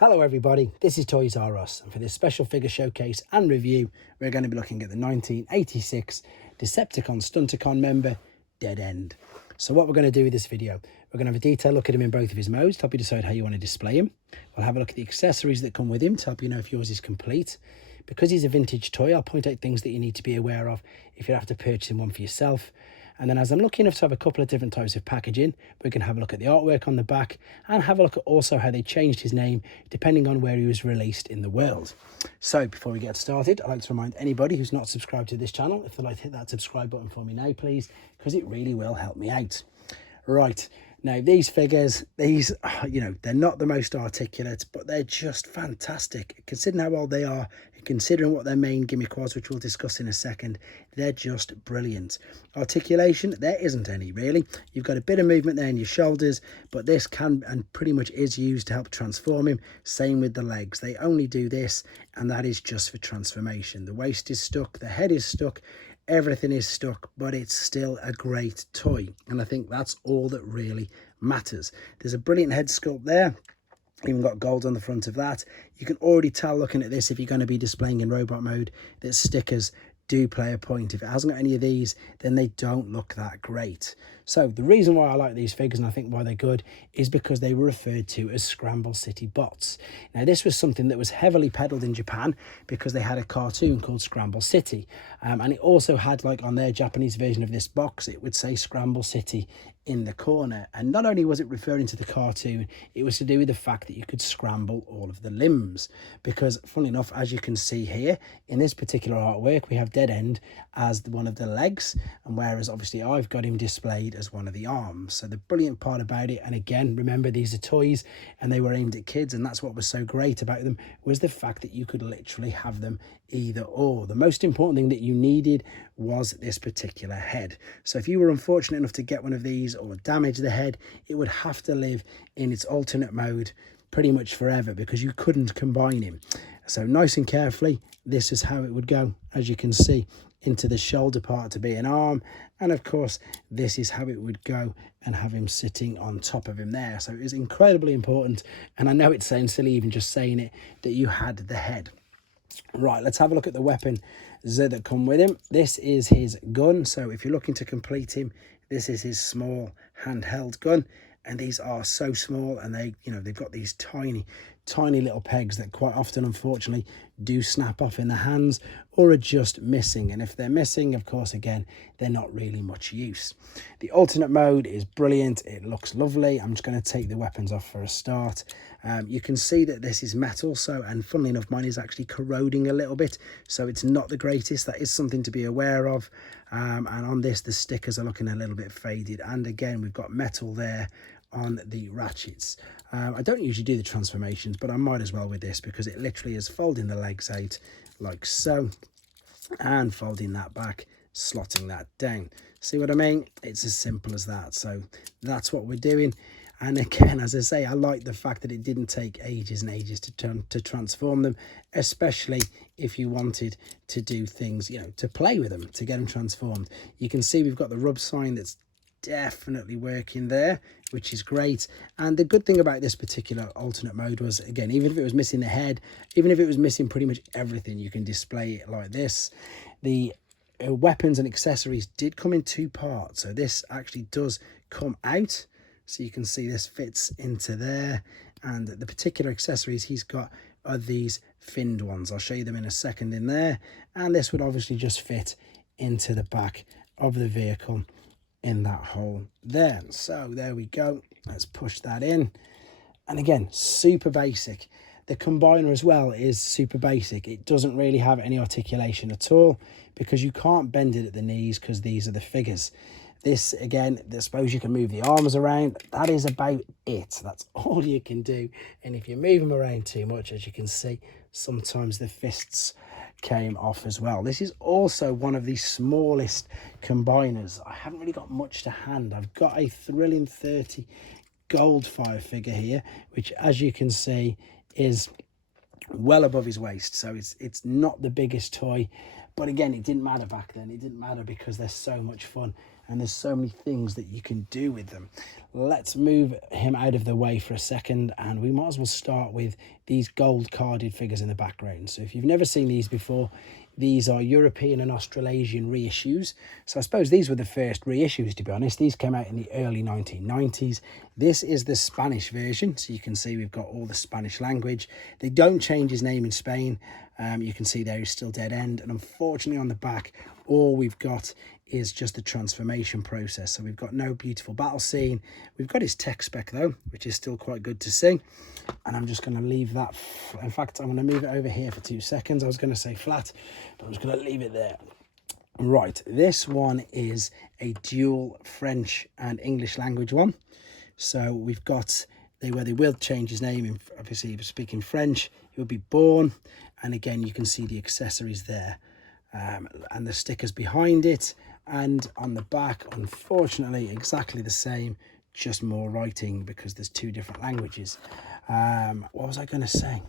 Hello everybody, this is Toys R Us, and for this special figure showcase and review we're going to be looking at the 1986 Decepticon Stunticon member Dead End. So what we're going to do with this video, we're going to have a detailed look at him in both of his modes to help you decide how you want to display him. We'll have a look at the accessories that come with him to help you know if yours is complete. Because he's a vintage toy, I'll point out things that you need to be aware of if you have to purchase one for yourself. And then as I'm lucky enough to have a couple of different types of packaging, we can have a look at the artwork on the back and have a look at also how they changed his name depending on where he was released in the world. So before we get started, I'd like to remind anybody who's not subscribed to this channel, if they'd like to hit that subscribe button for me now, please, because it really will help me out. Right, now these figures, they're not the most articulate, but they're just fantastic. Considering how old they are, considering what their main gimmick was, which we'll discuss in a second, they're just brilliant. Articulation, there isn't any really. You've got a bit of movement there in your shoulders, but this can and pretty much is used to help transform him. Same with the legs. They only do this, and that is just for transformation. The waist is stuck, the head is stuck, everything is stuck, but it's still a great toy, and I think that's all that really matters. There's a brilliant head sculpt there. Even got gold on the front of that. You can already tell looking at this, if you're going to be displaying in robot mode, that stickers do play a point. If it hasn't got any of these, then they don't look that great. So the reason why I like these figures, and I think why they're good, is because they were referred to as Scramble City bots. Now this was something that was heavily peddled in Japan because they had a cartoon called Scramble City, and it also had, like on their Japanese version of this box, it would say Scramble City in the corner. And not only was it referring to the cartoon, it was to do with the fact that you could scramble all of the limbs, because funny enough, as you can see here in this particular artwork, we have Dead End as one of the legs, and whereas obviously I've got him displayed as one of the arms. So the brilliant part about it, and again, remember these are toys and they were aimed at kids, and that's what was so great about them, was the fact that you could literally have them either or. The most important thing that you needed was this particular head. So if you were unfortunate enough to get one of these or damage the head, it would have to live in its alternate mode pretty much forever because you couldn't combine him. So nice and carefully, this is how it would go, as you can see, into the shoulder part to be an arm, and of course this is how it would go and have him sitting on top of him there. So it is incredibly important, and I know it sounds silly even just saying it, that you had the head. Right, let's have a look at the weapon that come with him. This is his gun. So if you're looking to complete him, this is his small handheld gun, and these are so small, and they've got these tiny little pegs that quite often, unfortunately, do snap off in the hands or are just missing. And if they're missing, of course, again, they're not really much use. The alternate mode is brilliant. It looks lovely. I'm just going to take the weapons off for a start. You can see that this is metal, and funnily enough, mine is actually corroding a little bit, so it's not the greatest. That is something to be aware of. And on this, the stickers are looking a little bit faded, and again, we've got metal there on the ratchets. I don't usually do the transformations, but I might as well with this because it literally is folding the legs out like so and folding that back, slotting that down. See what I mean? It's as simple as that. So that's what we're doing. And again, as I say, I like the fact that it didn't take ages and ages to transform them, especially if you wanted to do things, to play with them, to get them transformed. You can see we've got the rub sign that's definitely working there, which is great. And the good thing about this particular alternate mode was, again, even if it was missing the head, even if it was missing pretty much everything, you can display it like this. The weapons and accessories did come in two parts, so this actually does come out, so you can see this fits into there. And the particular accessories he's got are these finned ones. I'll show you them in a second in there, and this would obviously just fit into the back of the vehicle in that hole there. So there we go, let's push that in. And again, super basic. The combiner as well is super basic. It doesn't really have any articulation at all because you can't bend it at the knees because these are the figures. This, again, I suppose you can move the arms around. That is about it. That's all you can do. And if you move them around too much, as you can see, sometimes the fists came off as well. This is also one of the smallest combiners. I haven't really got much to hand. I've got a Thrilling 30 Goldfire figure here, which, as you can see, is well above his waist. So it's not the biggest toy. But again, it didn't matter back then. It didn't matter because they're so much fun and there's so many things that you can do with them. Let's move him out of the way for a second, and we might as well start with these gold carded figures in the background. So if you've never seen these before, these are European and Australasian reissues. So I suppose these were the first reissues, to be honest. These came out in the early 1990s. This is the Spanish version. So you can see we've got all the Spanish language. They don't change his name in Spain. You can see there he's still Dead End. And unfortunately on the back, all we've got is just the transformation process. So we've got no beautiful battle scene. We've got his tech spec though, which is still quite good to see. And I'm just going to leave that. In fact, I'm going to move it over here for 2 seconds. I was going to say flat, but I'm just going to leave it there. Right, this one is a dual French and English language one. So we've got where they will change his name. Obviously, if you're speaking French, he will be Born. And again, you can see the accessories there and the stickers behind it. And on the back, unfortunately, exactly the same, just more writing because there's 2 different languages. What was I going to say?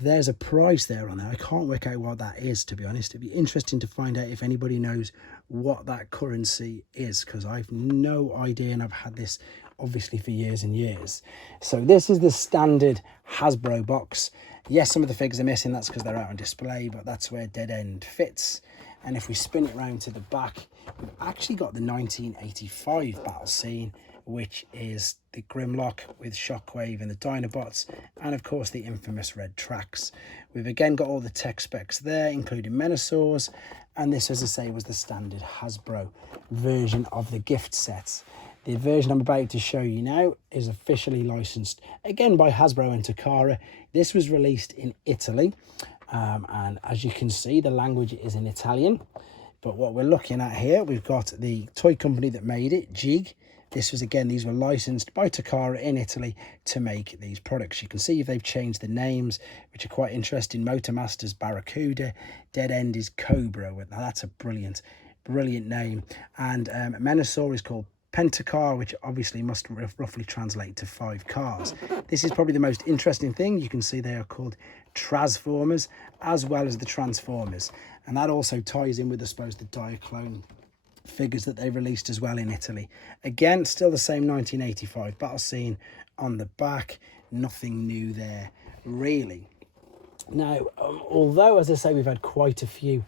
There's a price there on there. I can't work out what that is, to be honest. It'd be interesting to find out if anybody knows what that currency is, because I've no idea, and I've had this obviously for years and years. So this is the standard Hasbro box. Yes, some of the figures are missing. That's because they're out on display, but that's where Dead End fits. And if we spin it round to the back, we've actually got the 1985 battle scene, which is the Grimlock with Shockwave and the Dinobots, and of course the infamous red tracks. We've again got all the tech specs there, including menasors, and this, as I say, was the standard Hasbro version of the gift sets. The version I'm about to show you now is officially licensed, again by Hasbro and Takara. This was released in Italy, and as you can see, the language is in Italian. But what we're looking at here, we've got the toy company that made it, Jig. This was, again, these were licensed by Takara in Italy to make these products. You can see if they've changed the names, which are quite interesting. Motormaster's Barracuda, Dead End is Cobra. Now that's a brilliant name. And menasor is called Pentacar, which obviously must roughly translate to 5 cars. This is probably the most interesting thing. You can see they are called Transformers, as well as the Transformers. And that also ties in with, I suppose, the Diaclone figures that they released as well in Italy. Again, still the same 1985 battle scene on the back. Nothing new there, really. Now, although, as I say, we've had quite a few,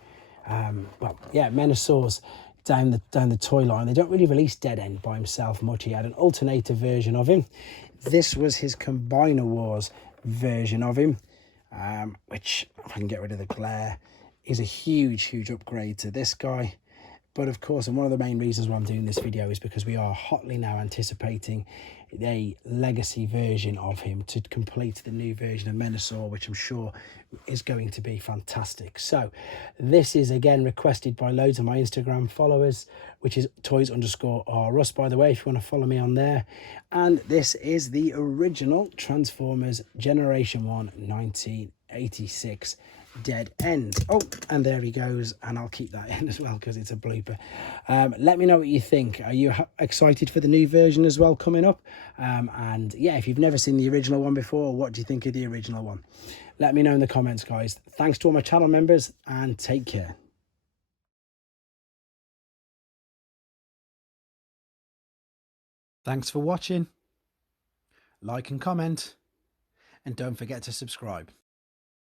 menasors down the toy line, they don't really release Dead End by himself much. He had an alternator version of him. This was his Combiner Wars version of him, which, if I can get rid of the glare, is a huge upgrade to this guy. But of course, and one of the main reasons why I'm doing this video is because we are hotly now anticipating a legacy version of him to complete the new version of menasor, which I'm sure is going to be fantastic. So this is again requested by loads of my Instagram followers, which is toys_rus, by the way, if you want to follow me on there. And this is the original Transformers Generation 1 1986 Dead End. Oh, and there he goes, and I'll keep that in as well because it's a blooper. Let me know what you think. Are you excited for the new version as well coming up? And yeah, if you've never seen the original one before, what do you think of the original one? Let me know in the comments, guys. Thanks to all my channel members, and take care. Thanks for watching. Like and comment, and don't forget to subscribe.